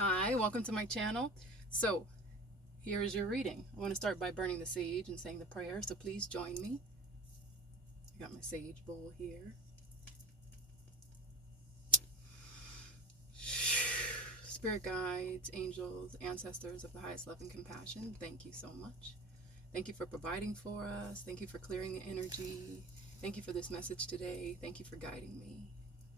Hi, welcome to my channel. So, here is your reading. I want to start by burning the sage and saying the prayer, so please join me. I got my sage bowl here. Spirit guides, angels, ancestors of the highest love and compassion, thank you so much. Thank you for providing for us. Thank you for clearing the energy. Thank you for this message today. Thank you for guiding me.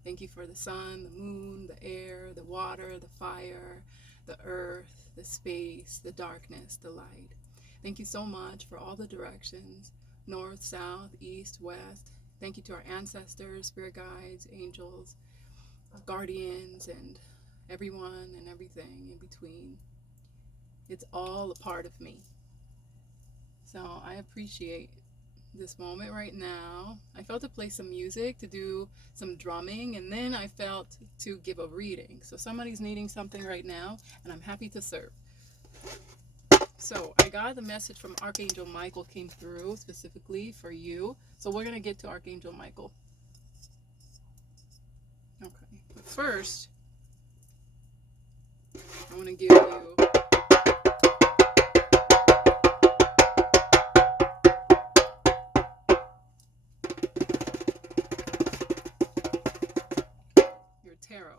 Thank you for the sun, the moon, the air, the water, the fire, the earth, the space, the darkness, the light. Thank you so much for all the directions, north, south, east, west. Thank you to our ancestors, spirit guides, angels, guardians, and everyone and everything in between. It's all a part of me. So I appreciate this moment right now. I felt to play some music, to do some drumming, and then I felt to give a reading. So somebody's needing something right now, and I'm happy to serve. So I got the message from Archangel Michael came through specifically for you. So we're going to get to Archangel Michael. Okay, but first, I want to give you your tarot.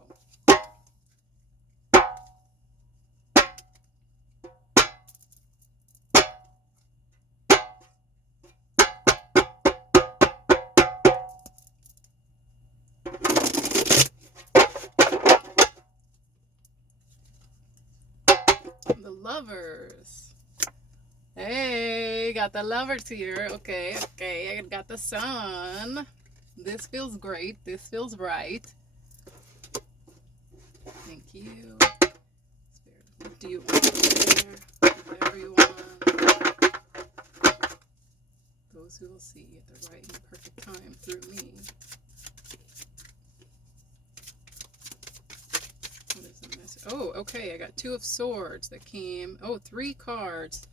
The Lovers. Hey, got the Lovers here. Okay, I got the Sun. This feels great. This feels right. Thank you. Spirit, what do you want to share with everyone? Those who will see at the right and perfect time through me. What is the message? Oh, okay. I got 2 of Swords that came. Oh, 3 cards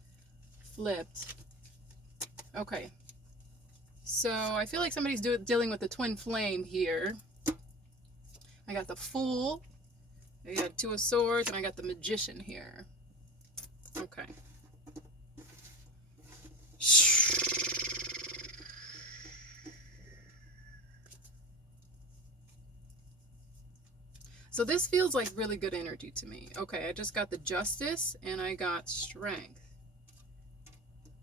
flipped. Okay. So I feel like somebody's dealing with the twin flame here. I got the Fool. I got 2 of Swords, and I got the Magician here. Okay. So this feels like really good energy to me. Okay, I just got the Justice, and I got Strength.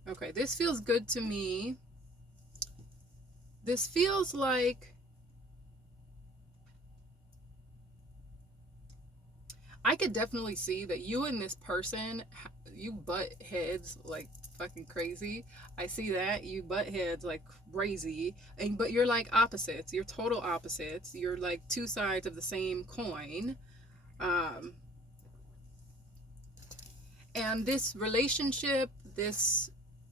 Okay, this feels good to me. This feels like I could definitely see that you and this person, you butt heads like fucking crazy. I see that. You butt heads like crazy. But you're like opposites. You're total opposites. You're like 2 sides of the same coin. And this relationship, this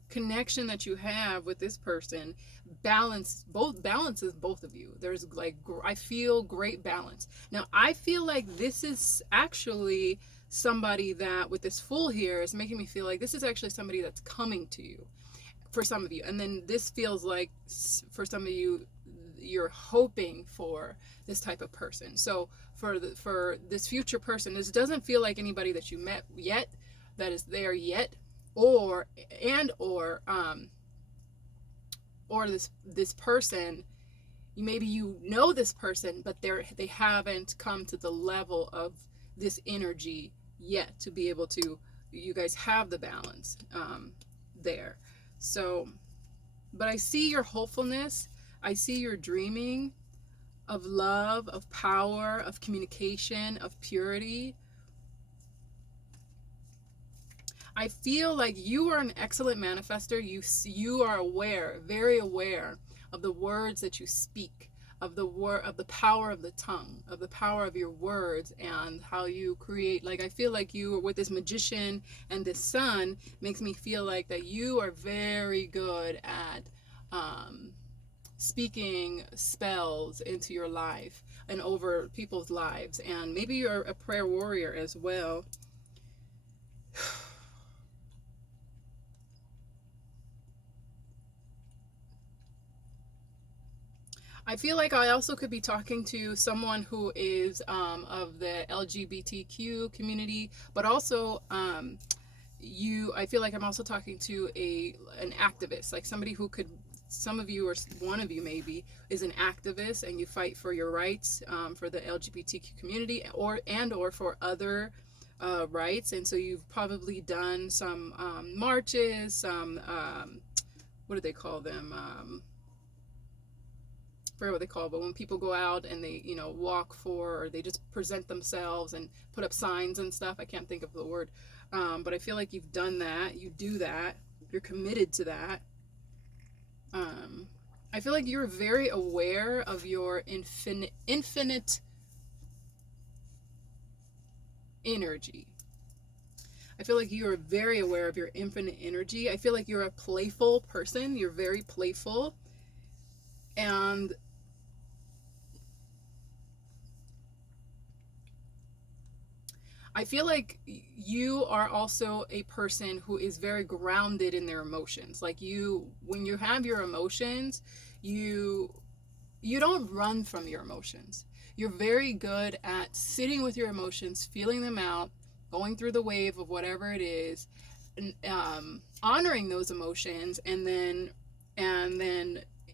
connection that you have with this person balances both of you. There's like, I feel great balance. Now I feel like this is actually somebody that with this Fool here is making me feel like this is actually somebody that's coming to you for some of you. And then this feels like for some of you, you're hoping for this type of person. So for this future person, this doesn't feel like anybody that you met yet, that is there yet, or this person, maybe you know this person, but they haven't come to the level of this energy yet to be able to, you guys have the balance there. So, but I see your hopefulness. I see your dreaming of love, of power, of communication, of purity. I feel like you are an excellent manifester. You are aware, very aware of the words that you speak, of the power of the tongue, of the power of your words, and how you create. Like I feel like you with this Magician and this Sun makes me feel like that you are very good at speaking spells into your life and over people's lives, and maybe you're a prayer warrior as well. I feel like I also could be talking to someone who is of the LGBTQ community, but also I feel like I'm also talking to an activist, like somebody who could, some of you or one of you maybe is an activist and you fight for your rights for the LGBTQ community or for other rights, and so you've probably done some marches, some what do they call them? I forget what they call it, but when people go out and they, you know, walk for, or they just present themselves and put up signs and stuff. I can't think of the word, but I feel like you've done that. You do that. You're committed to that. I feel like you're very aware of your infinite energy. I feel like you are very aware of your infinite energy. I feel like you're a playful person. You're very playful. And I feel like you are also a person who is very grounded in their emotions. Like when you have your emotions, you don't run from your emotions. You're very good at sitting with your emotions, feeling them out, going through the wave of whatever it is, and, honoring those emotions, and then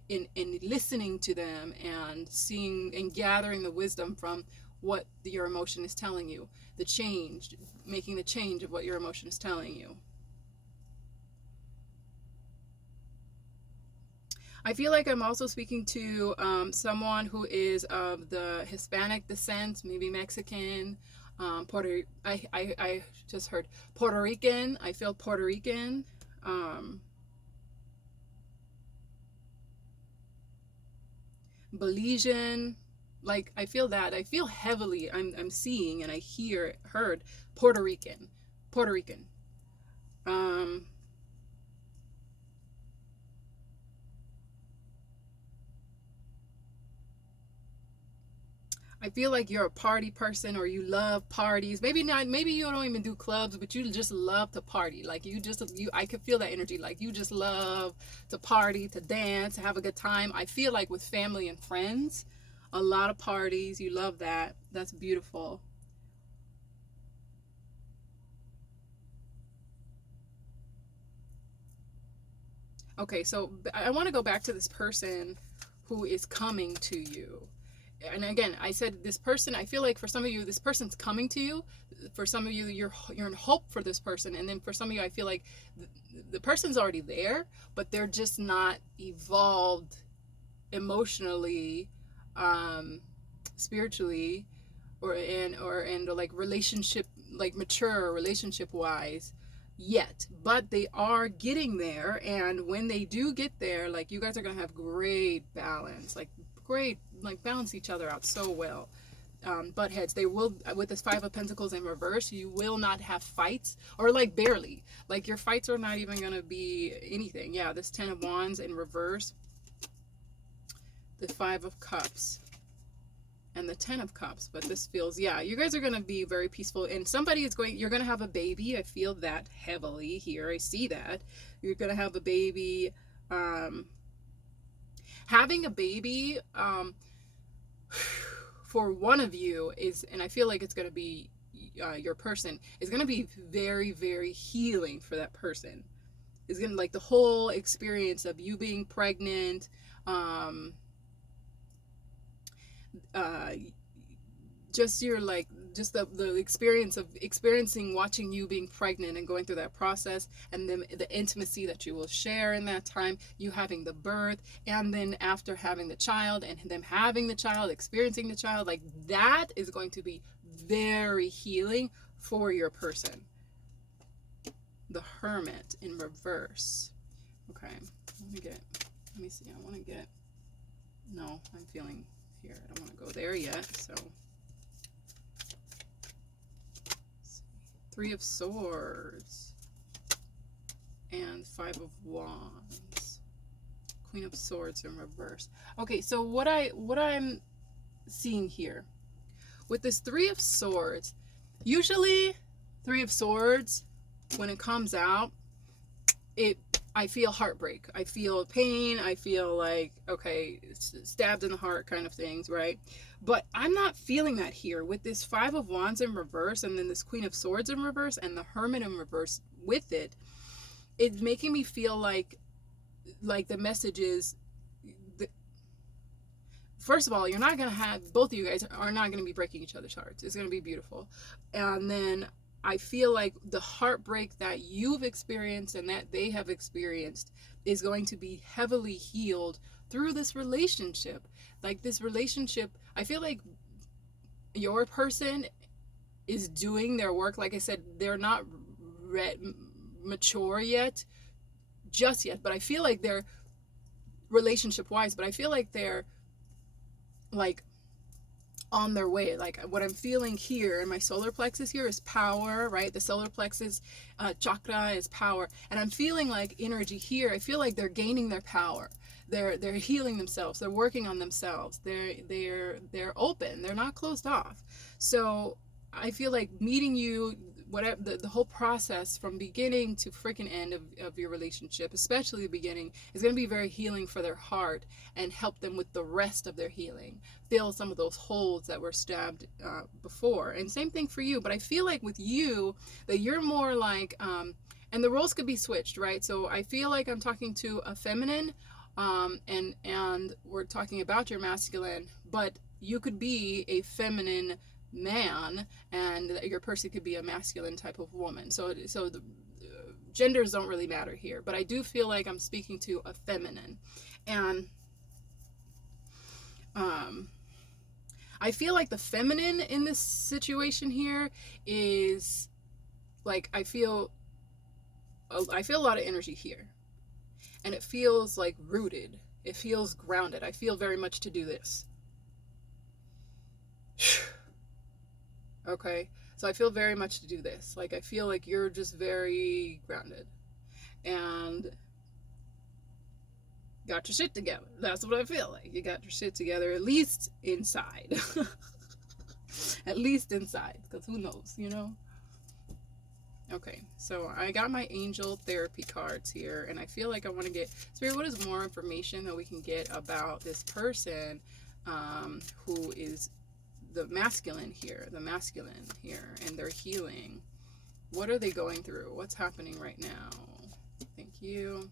in listening to them and seeing and gathering the wisdom from what your emotion is telling you, making the change of what your emotion is telling you. I feel like I'm also speaking to someone who is of the Hispanic descent, maybe Mexican, I just heard Puerto Rican. I feel Puerto Rican. Belizean. Like, I feel that. I feel heavily. I'm seeing and I heard Puerto Rican. Puerto Rican. I feel like you're a party person, or you love parties. Maybe not, maybe you don't even do clubs, but you just love to party. Like I could feel that energy. Like you just love to party, to dance, to have a good time. I feel like with family and friends, a lot of parties. You love that. That's beautiful. Okay, so I want to go back to this person who is coming to you. And again, I said this person, I feel like for some of you, this person's coming to you. For some of you, you're in hope for this person. And then for some of you, I feel like the person's already there, but they're just not evolved emotionally, spiritually, or like relationship, like mature relationship wise yet, but they are getting there. And when they do get there, like, you guys are gonna have great balance, like great, like balance each other out so well. Butt heads, they will, with this Five of Pentacles in reverse, you will not have fights, or like barely, like your fights are not even gonna be anything. Yeah, this Ten of Wands in reverse, the Five of Cups, and the Ten of Cups. But this feels, yeah, you guys are going to be very peaceful, and you're going to have a baby. I feel that heavily here. I see that you're going to have a baby. Having a baby, for one of you is, and I feel like it's going to be your person, is going to be very, very healing for that person. It's going to, like, the whole experience of you being pregnant, just your, like, just the experience of experiencing, watching you being pregnant and going through that process, and then the intimacy that you will share in that time, you having the birth, and then after having the child, and them having the child, experiencing the child, like, that is going to be very healing for your person. The Hermit in reverse. Okay, let me see, I want to get, no, I'm feeling here, I don't want to go there yet. So Three of Swords and Five of Wands, Queen of Swords in reverse. Okay, so what I'm seeing here with this Three of Swords, usually Three of Swords, when it comes out, I feel heartbreak. I feel pain. I feel like, okay, stabbed in the heart kind of things, right? But I'm not feeling that here with this Five of Wands in reverse and then this Queen of Swords in reverse and the Hermit in reverse with it. It's making me feel like the message is, first of all, you're not going to have, both of you guys are not going to be breaking each other's hearts. It's going to be beautiful. And then I feel like the heartbreak that you've experienced and that they have experienced is going to be heavily healed through this relationship. Like this relationship, I feel like your person is doing their work. Like I said, they're not mature yet, just yet, but I feel like they're relationship wise, but I feel like they're like on their way. Like what I'm feeling here in my solar plexus here is power, right? The solar plexus chakra is power, and I'm feeling like energy here. I feel like they're gaining their power. They're healing themselves. They're working on themselves. They're open. They're not closed off. So I feel like meeting you, whatever the whole process from beginning to freaking end of your relationship, especially the beginning, is going to be very healing for their heart and help them with the rest of their healing, fill some of those holes that were stabbed before. And same thing for you, but I feel like with you that you're more like and the roles could be switched, right? So I feel like I'm talking to a feminine and we're talking about your masculine, but you could be a feminine man and your person could be a masculine type of woman. So the genders don't really matter here, but I do feel like I'm speaking to a feminine. And I feel like the feminine in this situation here is like, I feel a lot of energy here, and it feels like rooted. It feels grounded. I feel very much to do this. Okay, so I feel very much to do this. Like I feel like you're just very grounded and got your shit together. That's what I feel like. You got your shit together, at least inside. At least inside, because who knows, you know? Okay, so I got my angel therapy cards here, and I feel like I want to get, Spirit, what is more information that we can get about this person who is the masculine here, and their healing? What are they going through? What's happening right now? Thank you.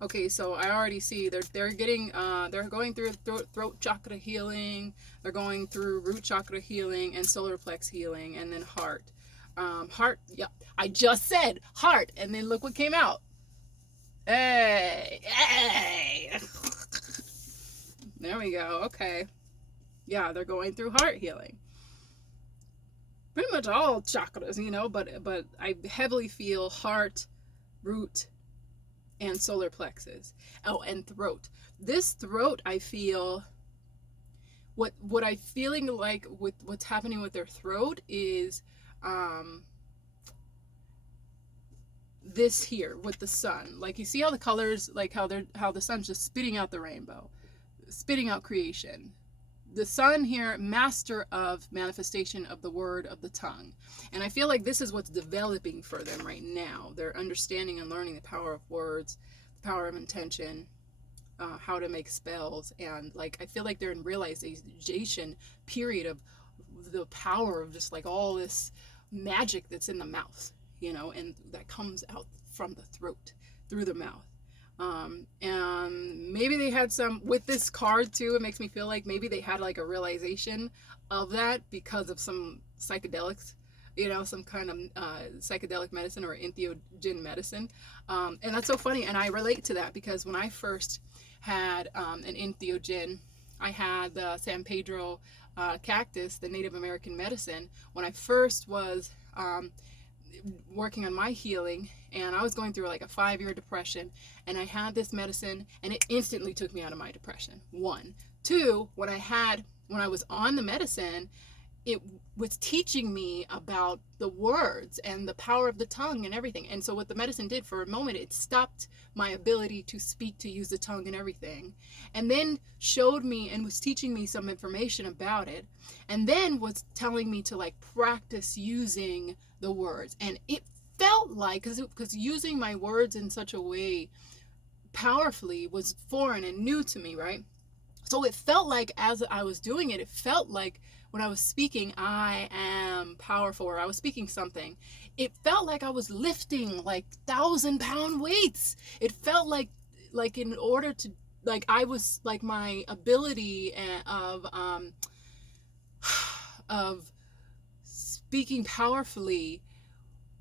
Okay, so I already see they're getting they're going through throat chakra healing, they're going through root chakra healing and solar plex healing, and then heart. Heart, yep. I just said heart, and then look what came out. Hey. There we go. Okay. Yeah, they're going through heart healing. Pretty much all chakras, you know, but I heavily feel heart, root, and solar plexus. Oh, and throat. This throat, I feel, what I'm feeling like with what's happening with their throat is this here with the sun. Like you see how the colors, like how the sun's just spitting out the rainbow, spitting out creation. The sun here, master of manifestation of the word of the tongue. And I feel like this is what's developing for them right now. They're understanding and learning the power of words, the power of intention, how to make spells. And like, I feel like they're in realization period of the power of just like all this magic that's in the mouth, you know, and that comes out from the throat through the mouth. And maybe they had some with this card too. It makes me feel like maybe they had like a realization of that because of some psychedelics, you know, some kind of psychedelic medicine or entheogen medicine. And that's so funny. And I relate to that because when I first had an entheogen, I had the San Pedro cactus, the Native American medicine, when I first was working on my healing, and I was going through like a 5-year depression, and I had this medicine and it instantly took me out of my depression. 1, 2, when I was on the medicine, it was teaching me about the words and the power of the tongue and everything. And so what the medicine did for a moment, it stopped my ability to speak, to use the tongue and everything, and then showed me and was teaching me some information about it, and then was telling me to like practice using the words. And it felt like, because using my words in such a way powerfully was foreign and new to me, right? So it felt like as I was doing it, it felt like when I was speaking, I am powerful, or I was speaking something, it felt like I was lifting like 1,000-pound weights. It felt like in order to, like I was, like my ability of speaking powerfully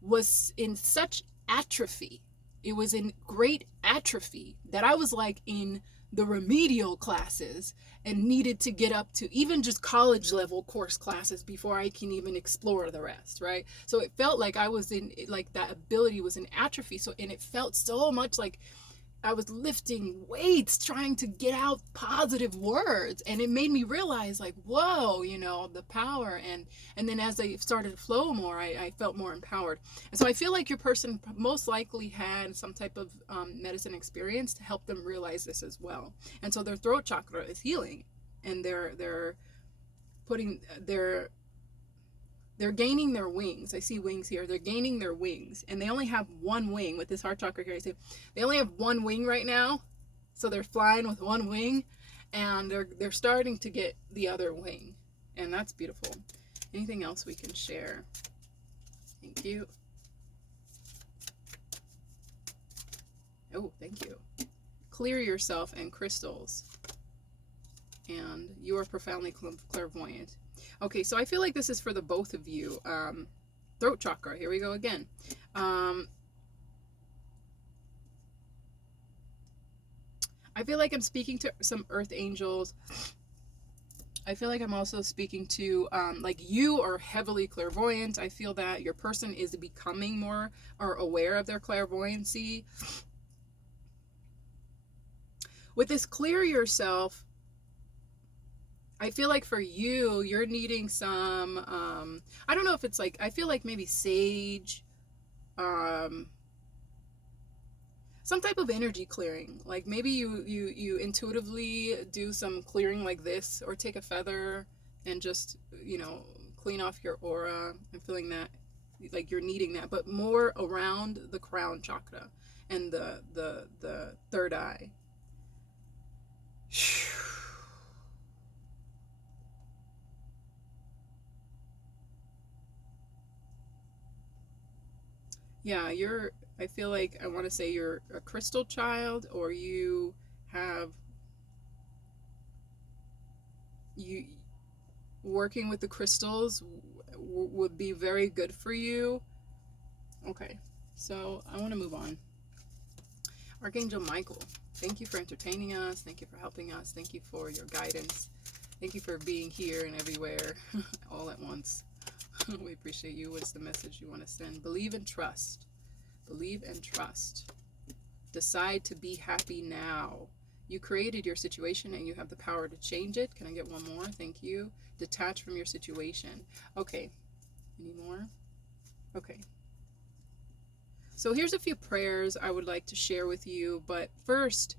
was in such atrophy. It was in great atrophy that I was like in the remedial classes and needed to get up to even just college level course classes before I can even explore the rest, right? So it felt like I was in, like that ability was in atrophy. So, and it felt so much like I was lifting weights trying to get out positive words, and it made me realize, like, whoa, you know, the power. And then as I started to flow more, I felt more empowered. And so I feel like your person most likely had some type of medicine experience to help them realize this as well. And so their throat chakra is healing, and they're putting they're gaining their wings. I see wings here. They're gaining their wings, and they only have one wing with this heart chakra here. I see they only have one wing right now, so they're flying with one wing, and they're starting to get the other wing, and that's beautiful. Anything else we can share? Thank you. Oh, thank you. Clear yourself and crystals, and you are profoundly clairvoyant. Okay, so I feel like this is for the both of you. Throat chakra, here we go again. I feel like I'm speaking to some earth angels. I feel like I'm also speaking to, like, you are heavily clairvoyant. I feel that your person is becoming more or aware of their clairvoyancy. With this clear yourself, I feel like for you, you're needing some, I don't know if it's like, I feel like maybe sage, some type of energy clearing. Like maybe you intuitively do some clearing like this, or take a feather and just, you know, clean off your aura. I'm feeling that, like you're needing that, but more around the crown chakra and the third eye. Yeah, I feel like I want to say you're a crystal child, or you have, you working with the crystals would be very good for you. Okay, so I want to move on. Archangel Michael, thank you for entertaining us. Thank you for helping us. Thank you for your guidance. Thank you for being here and everywhere all at once. We appreciate you. What's the message you want to send? Believe and trust. Believe and trust. Decide to be happy now. You created your situation and you have the power to change it. Can I get one more? Thank you. Detach from your situation. Okay. Any more? Okay. So here's a few prayers I would like to share with you. But first,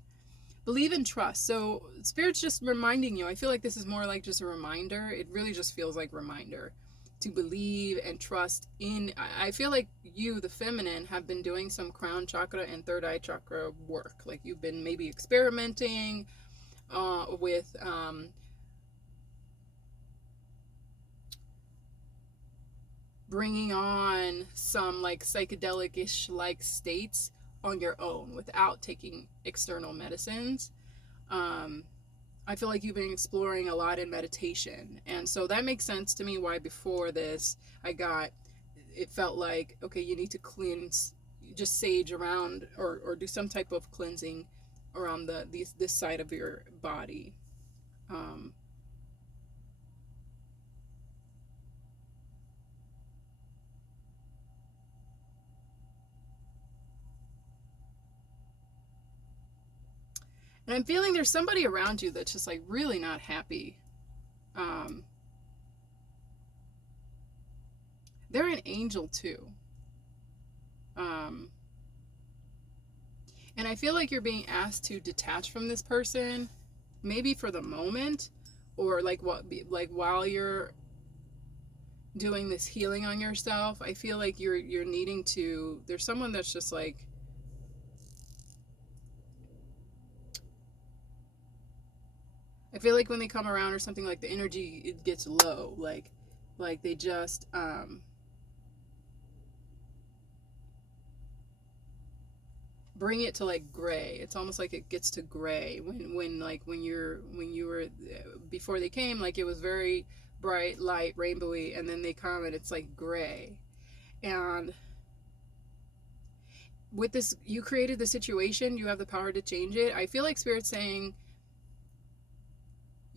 believe and trust. So Spirit's just reminding you. I feel like this is more like just a reminder. It really just feels like a reminder to believe and trust in. I feel like you, the feminine, have been doing some crown chakra and third eye chakra work. Like you've been maybe experimenting with bringing on some like psychedelic-ish like states on your own without taking external medicines. I feel like you've been exploring a lot in meditation, and so that makes sense to me why before this it felt like, okay, you need to cleanse, just sage around, or do some type of cleansing around this side of your body. And I'm feeling there's somebody around you that's just like really not happy. They're an angel too. And I feel like you're being asked to detach from this person, maybe for the moment, or like while you're doing this healing on yourself. I feel like you're needing to, there's someone that's just like, I feel like when they come around or something, like the energy, it gets low, like they just bring it to like gray. It's almost like it gets to gray when like when you were before they came, like it was very bright, light, rainbowy, and then they come and it's like gray. And with this, you created the situation, you have the power to change it. I feel like Spirit's saying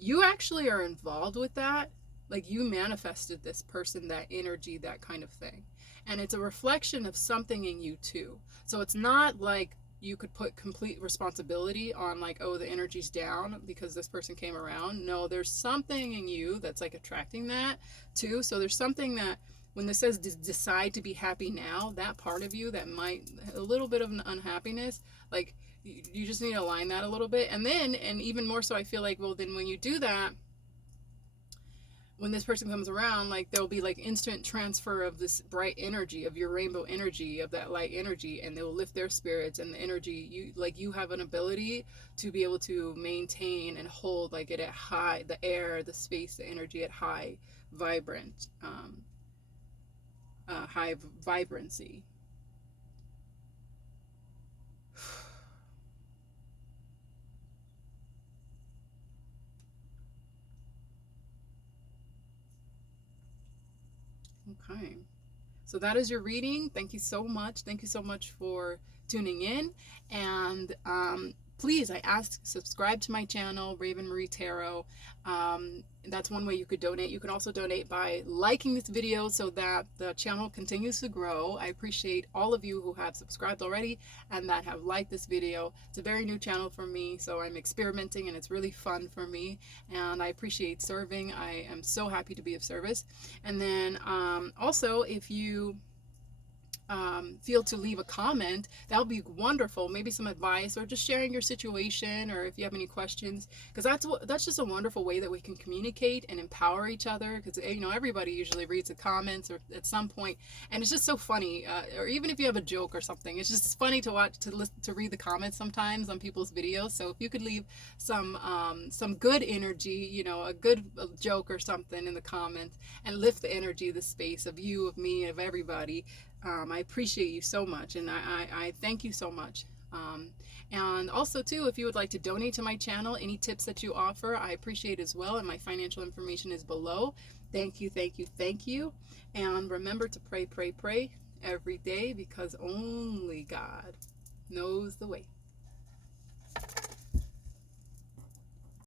you actually are involved with that. Like you manifested this person, that energy, that kind of thing. And it's a reflection of something in you too. So it's not like you could put complete responsibility on like, oh, the energy's down because this person came around. No, there's something in you that's like attracting that too. So there's something that when this says decide to be happy now, that part of you that might, a little bit of an unhappiness, like you just need to align that a little bit. And then, and even more so, I feel like, well, then when you do that, when this person comes around, like there'll be like instant transfer of this bright energy, of your rainbow energy, of that light energy, and they'll lift their spirits. And the energy, you like, you have an ability to be able to maintain and hold like it at high, the air, the space, the energy at high vibrant, high vibrancy. Okay. So that is your reading. Thank you so much. Thank you so much for tuning in. And please, I ask, subscribe to my channel, Raven Marie Tarot. That's one way you could donate. You can also donate by liking this video so that the channel continues to grow. I appreciate all of you who have subscribed already and that have liked this video. It's a very new channel for me, so I'm experimenting and it's really fun for me. And I appreciate serving. I am so happy to be of service. And then also, if you feel to leave a comment, that would be wonderful. Maybe some advice or just sharing your situation, or if you have any questions, because that's just a wonderful way that we can communicate and empower each other. Because everybody usually reads the comments or at some point, and it's just so funny. Or even if you have a joke or something, it's just funny to watch, to listen, to read the comments sometimes on people's videos. So if you could leave some good energy, a good joke or something in the comments, and lift the energy, the space of you, of me, of everybody. I appreciate you so much, and I thank you so much. And also too, if you would like to donate to my channel, any tips that you offer, I appreciate as well, and my financial information is below. Thank you, thank you, thank you. And remember to pray, pray, pray every day, because only God knows the way.